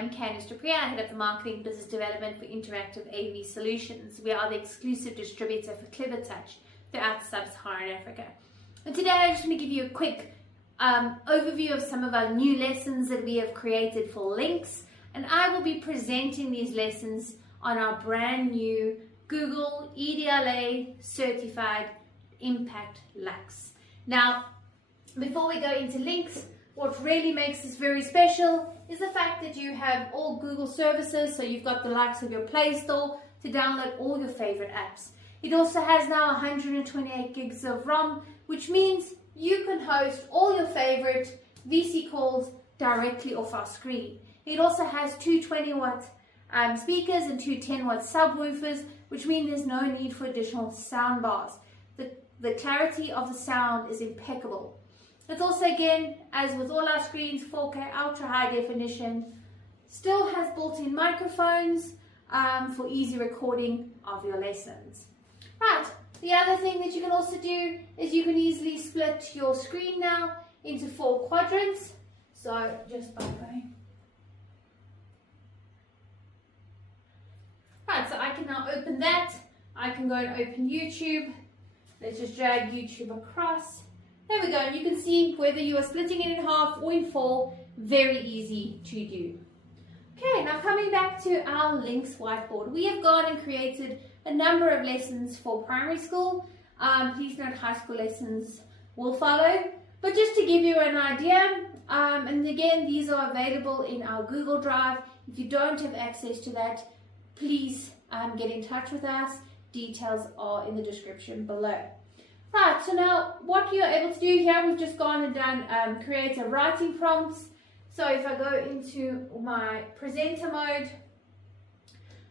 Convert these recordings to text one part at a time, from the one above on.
I'm Candice Dupree. I head up the marketing business development for Interactive AV Solutions. We are the exclusive distributor for Clevertouch throughout sub-Saharan Africa. And today I just want to give you a quick overview of some of our new lessons that we have created for Lynx. And I will be presenting these lessons on our brand new Google EDLA certified Impact Lux. Now, before we go into Lynx, what really makes this very special is the fact that you have all Google services, so you've got the likes of your Play Store to download all your favorite apps. It also has now 128 gigs of ROM, which means you can host all your favorite VC calls directly off our screen. It also has two 20-watt speakers and two 10-watt subwoofers, which means there's no need for additional sound bars. The clarity of the sound is impeccable. It's also, again, as with all our screens, 4K ultra high definition, still has built-in microphones for easy recording of your lessons. Right, the other thing that you can also do is you can easily split your screen now into 4 quadrants. So just by going. Right, so I can now open that. I can go and open YouTube. Let's just drag YouTube across. There we go, and you can see whether you are splitting it in half or in 4, very easy to do. Okay, now coming back to our Lynx whiteboard, we have gone and created a number of lessons for primary school. Please note high school lessons will follow, but just to give you an idea, and again, these are available in our Google Drive. If you don't have access to that, please get in touch with us. Details are in the description below. Right, so now what you're able to do here, we've just gone and done create a writing prompts. So if I go into my presenter mode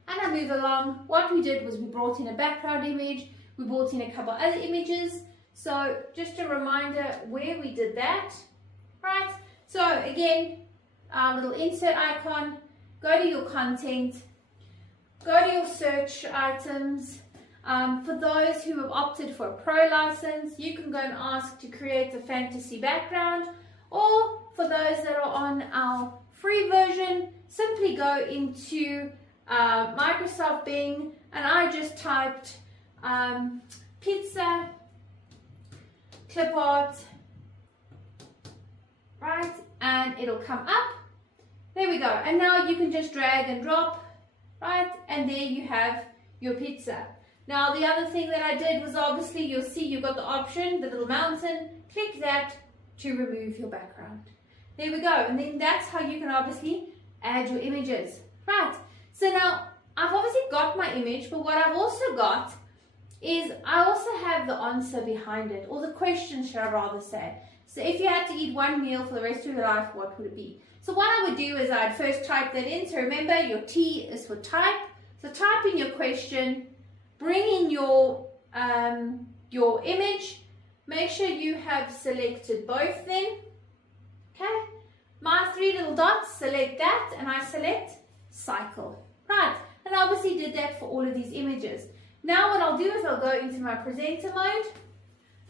and I move along, what we did was we brought in a background image, we brought in a couple other images. So just a reminder where we did that, right? So again, our little insert icon, go to your content, go to your search items. For those who have opted for a pro license, you can go and ask to create a fantasy background, or for those that are on our free version, simply go into Microsoft Bing, and I just typed pizza, clip art, right, and it'll come up. There we go, and now you can just drag and drop, right, and there you have your pizza. Now the other thing that I did was, obviously you'll see you've got the option, the little mountain, click that to remove your background. There we go, and then that's how you can obviously add your images. Right, so now I've obviously got my image, but what I've also got is I also have the answer behind it, or the question, should I rather say. So if you had to eat one meal for the rest of your life, what would it be? So what I would do is I'd first type that in. So remember, your T is for type. So type in your question, bring in your image, make sure you have selected both then, okay? My 3 little dots, select that, and I select cycle. Right, and I obviously did that for all of these images. Now what I'll do is I'll go into my presenter mode,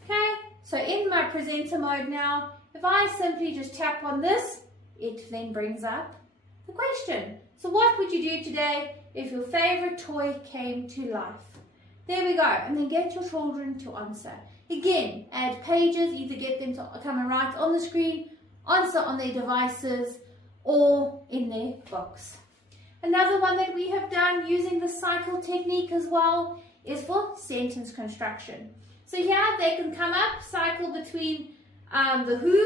okay? So in my presenter mode now, if I simply just tap on this, it then brings up the question. So what would you do today if your favorite toy came to life? There we go, and then get your children to answer. Again, add pages, either get them to come and write on the screen, answer on their devices, or in their books. Another one that we have done using the cycle technique as well is for sentence construction. So here they can come up, cycle between the who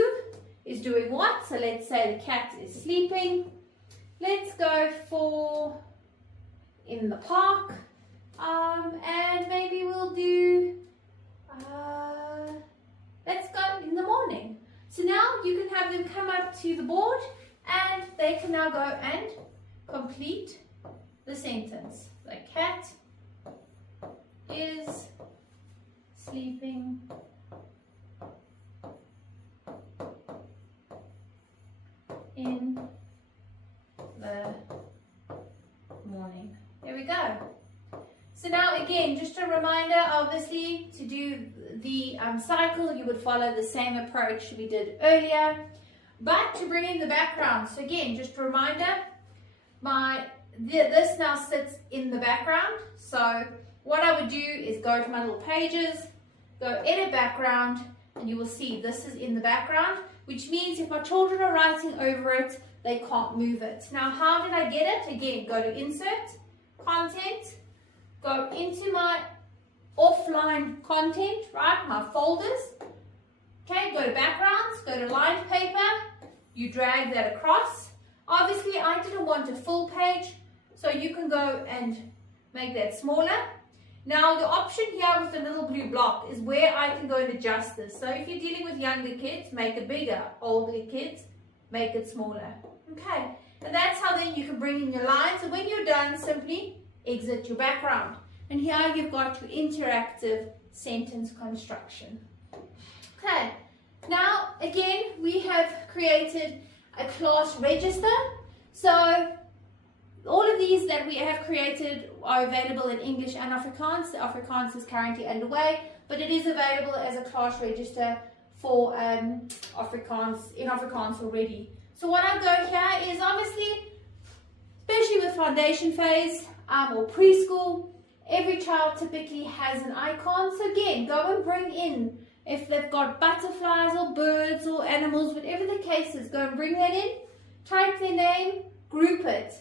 is doing what. So let's say the cat is sleeping. Let's go for in the park. And maybe we'll do, let's go in the morning. So now you can have them come up to the board and they can now go and complete the sentence. The cat is sleeping in the morning. There we go. So now again, just a reminder, obviously, to do the cycle, you would follow the same approach we did earlier. But to bring in the background, so again, just a reminder, this now sits in the background. So what I would do is go to my little pages, go edit background, and you will see this is in the background, which means if my children are writing over it, they can't move it. Now, how did I get it? Again, go to Insert, Content, go into my offline content, right, my folders. Okay, go to Backgrounds, go to Lined Paper, you drag that across. Obviously, I didn't want a full page, so you can go and make that smaller. Now, the option here with the little blue block is where I can go and adjust this. So if you're dealing with younger kids, make it bigger. Older kids, make it smaller. Okay, and that's how then you can bring in your lines. And when you're done, simply exit your background. And here you've got your interactive sentence construction. Okay, now again, we have created a class register. So all of these that we have created are available in English and Afrikaans. The Afrikaans is currently underway, but it is available as a class register for Afrikaans already. So what I go here is obviously, especially with foundation phase or preschool, every child typically has an icon. So again, go and bring in, if they've got butterflies or birds or animals, whatever the case is, go and bring that in, type their name, group it.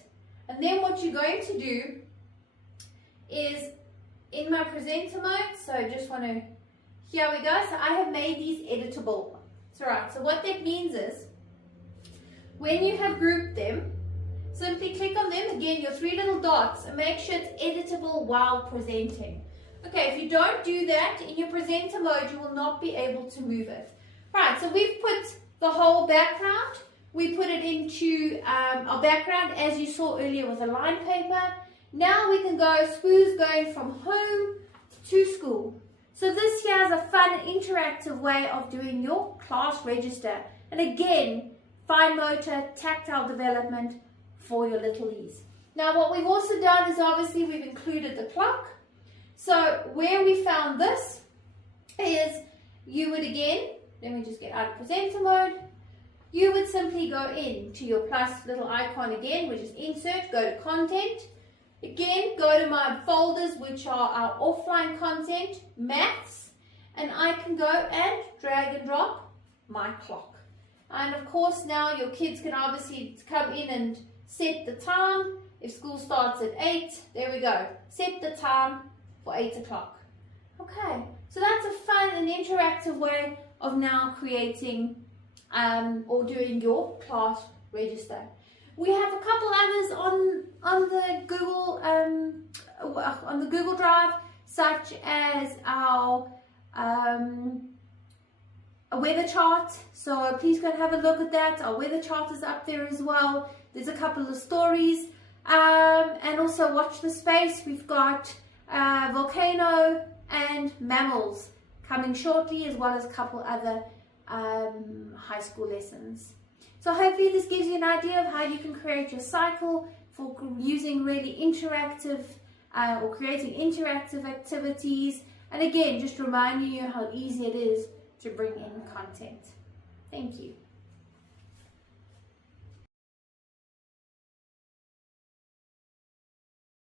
And then what you're going to do is in my presenter mode, so I just want to, here we go. So I have made these editable. So right, so what that means is when you have grouped them, simply click on them, again your three little dots, and make sure it's editable while presenting. Okay, if you don't do that in your presenter mode, you will not be able to move it. Right, so we've put the whole background. We put it into our background as you saw earlier with a lined paper. Now we can go Spoo's going from home to school. So this here is a fun interactive way of doing your class register. And again, fine motor, tactile development for your littlies. Now what we've also done is obviously we've included the clock. So where we found this is you would again, let me just get out of presenter mode. You would simply go into your plus little icon again, which is insert, go to content. Again, go to my folders, which are our offline content, maths, and I can go and drag and drop my clock. And of course, now your kids can obviously come in and set the time. If school starts at 8, there we go. Set the time for 8 o'clock. Okay, so that's a fun and interactive way of now creating or doing your class register. We have a couple others on the Google Drive, such as our a weather chart. So please go and have a look at that. Our weather chart is up there as well. There's a couple of stories, and also watch the space. We've got volcano and mammals coming shortly, as well as a couple other high school lessons. So hopefully this gives you an idea of how you can create your cycle for using really interactive or creating interactive activities. And again, just reminding you how easy it is to bring in content. Thank you.